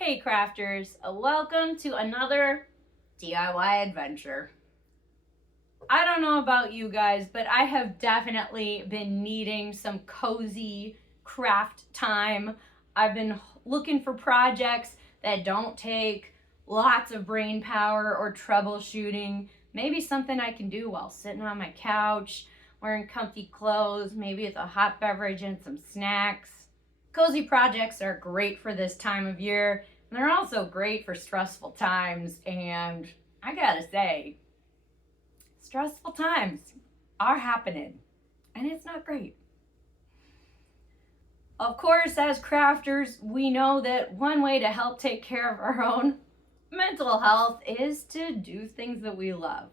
Hey crafters, welcome to another DIY adventure. I don't know about you guys, but I have definitely been needing some cozy craft time. I've been looking for projects that don't take lots of brain power or troubleshooting. Maybe something I can do while sitting on my couch, wearing comfy clothes, maybe with a hot beverage and some snacks. Cozy projects are great for this time of year, and they're also great for stressful times. And I gotta say, stressful times are happening, and it's not great. Of course, as crafters, we know that one way to help take care of our own mental health is to do things that we love.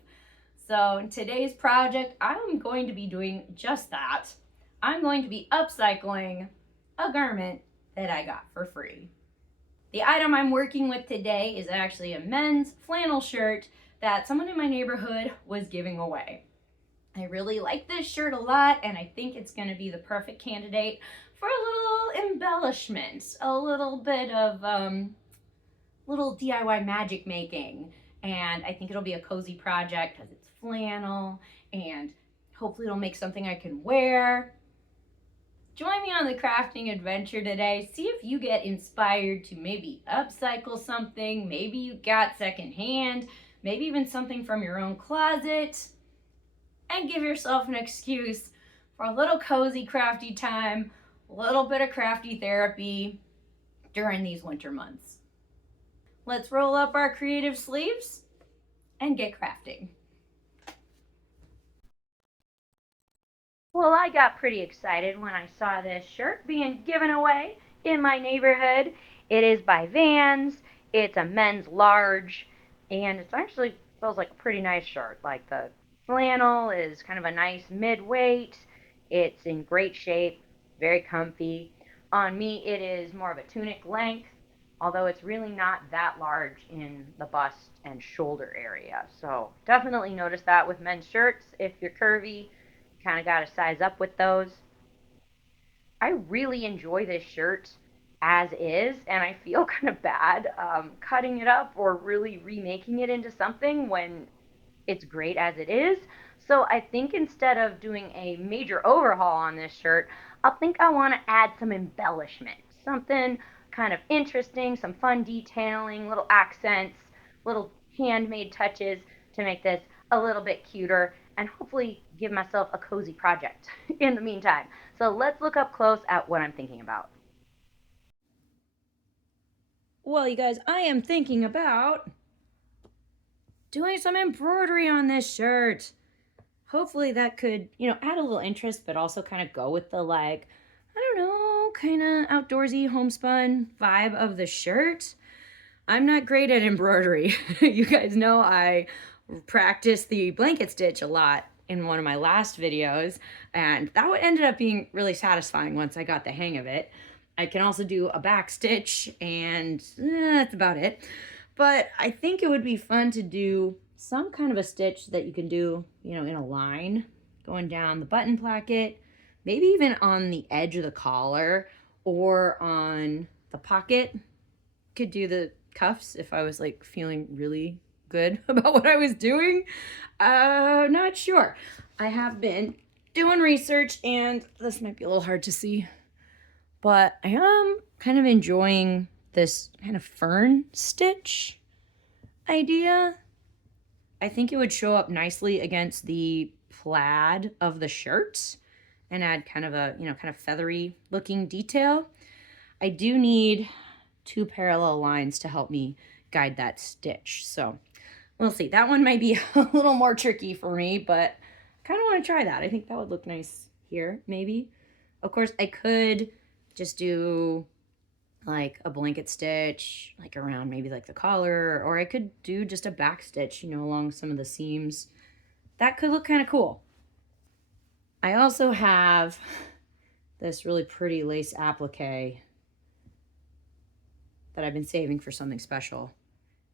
So in today's project, I'm going to be doing just that. I'm going to be upcycling a garment that I got for free. The item I'm working with today is actually a men's flannel shirt that someone in my neighborhood was giving away. I really like this shirt a lot, and I think it's going to be the perfect candidate for a little embellishment, a little bit of little DIY magic making. And I think it'll be a cozy project because it's flannel, and hopefully it'll make something I can wear. Join me on the crafting adventure today. See if you get inspired to maybe upcycle something. Maybe you got secondhand, maybe even something from your own closet. And give yourself an excuse for a little cozy crafty time, a little bit of crafty therapy during these winter months. Let's roll up our creative sleeves and get crafting. Well, I got pretty excited when I saw this shirt being given away in my neighborhood. It is by Vans. It's a men's large, and it actually feels like a pretty nice shirt. Like the flannel is kind of a nice mid-weight. It's in great shape, very comfy. On me, it is more of a tunic length, although it's really not that large in the bust and shoulder area. So definitely notice that with men's shirts. If you're curvy, kind of got to size up with those. I really enjoy this shirt as is, and I feel kind of bad cutting it up or really remaking it into something when it's great as it is. So I think instead of doing a major overhaul on this shirt, I want to add some embellishment, something kind of interesting, some fun detailing, little accents, little handmade touches to make this a little bit cuter and hopefully give myself a cozy project in the meantime. So let's look up close at what I'm thinking about. Well, you guys, I am thinking about doing some embroidery on this shirt. Hopefully that could, add a little interest, but also kind of go with the I don't know, kind of outdoorsy homespun vibe of the shirt. I'm not great at embroidery. You guys know I practiced the blanket stitch a lot in one of my last videos, and that ended up being really satisfying once I got the hang of it. I can also do a back stitch, and that's about it. But I think it would be fun to do some kind of a stitch that you can do, in a line going down the button placket, maybe even on the edge of the collar or on the pocket. Could do the cuffs if I was feeling really good about what I was doing. Not sure. I have been doing research, and this might be a little hard to see, but I am kind of enjoying this kind of fern stitch idea. I think it would show up nicely against the plaid of the shirt and add kind of a, kind of feathery looking detail. I do need two parallel lines to help me guide that stitch. So we'll see. That one might be a little more tricky for me, but I kind of want to try that. I think that would look nice here, maybe. Of course, I could just do a blanket stitch, around maybe the collar, or I could do just a back stitch, along some of the seams. That could look kind of cool. I also have this really pretty lace applique that I've been saving for something special.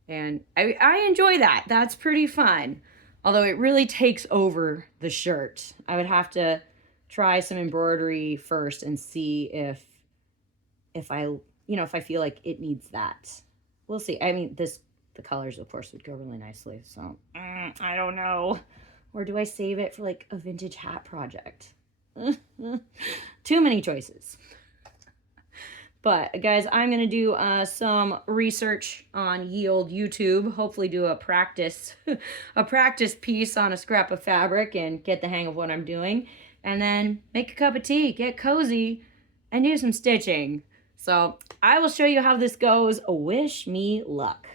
And I enjoy that. That's pretty fun. Although it really takes over the shirt. I would have to try some embroidery first and see if I you know, if I feel like it needs that. We'll see. I mean, the colors, of course, would go really nicely. So I don't know. Or do I save it for like a vintage hat project? Too many choices. But guys, I'm going to do some research on ye old YouTube. Hopefully do a practice piece on a scrap of fabric and get the hang of what I'm doing. And then make a cup of tea, get cozy, and do some stitching. So I will show you how this goes. Wish me luck.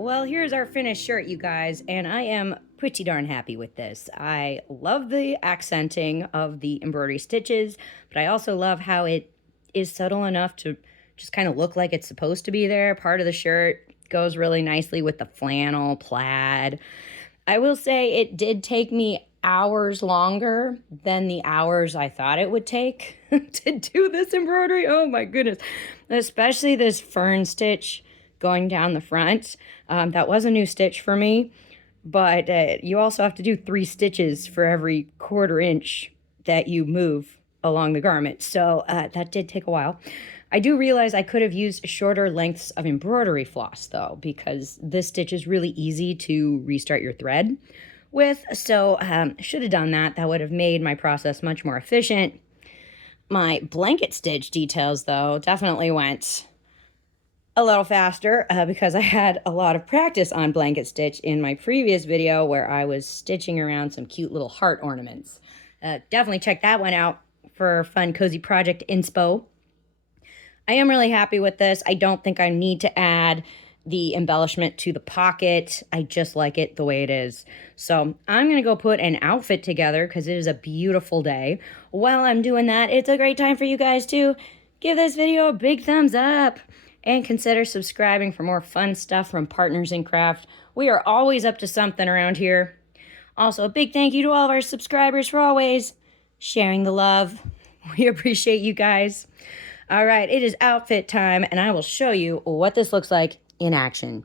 Well, here's our finished shirt, you guys, and I am pretty darn happy with this. I love the accenting of the embroidery stitches, but I also love how it is subtle enough to just kind of look like it's supposed to be there. Part of the shirt goes really nicely with the flannel plaid. I will say it did take me hours longer than the hours I thought it would take to do this embroidery. Oh my goodness. Especially this fern stitch going down the front. That was a new stitch for me, but you also have to do 3 stitches for every 1/4 inch that you move along the garment. So that did take a while. I do realize I could have used shorter lengths of embroidery floss though, because this stitch is really easy to restart your thread with. So I should have done that. That would have made my process much more efficient. My blanket stitch details though definitely went a little faster because I had a lot of practice on blanket stitch in my previous video where I was stitching around some cute little heart ornaments. Definitely check that one out for fun cozy project inspo. I am really happy with this. I don't think I need to add the embellishment to the pocket. I just like it the way it is. So I'm going to go put an outfit together because it is a beautiful day. While I'm doing that, it's a great time for you guys to give this video a big thumbs up and consider subscribing for more fun stuff from Partners in Craft. We are always up to something around here. Also, a big thank you to all of our subscribers for always sharing the love. We appreciate you guys. All right, it is outfit time, and I will show you what this looks like in action.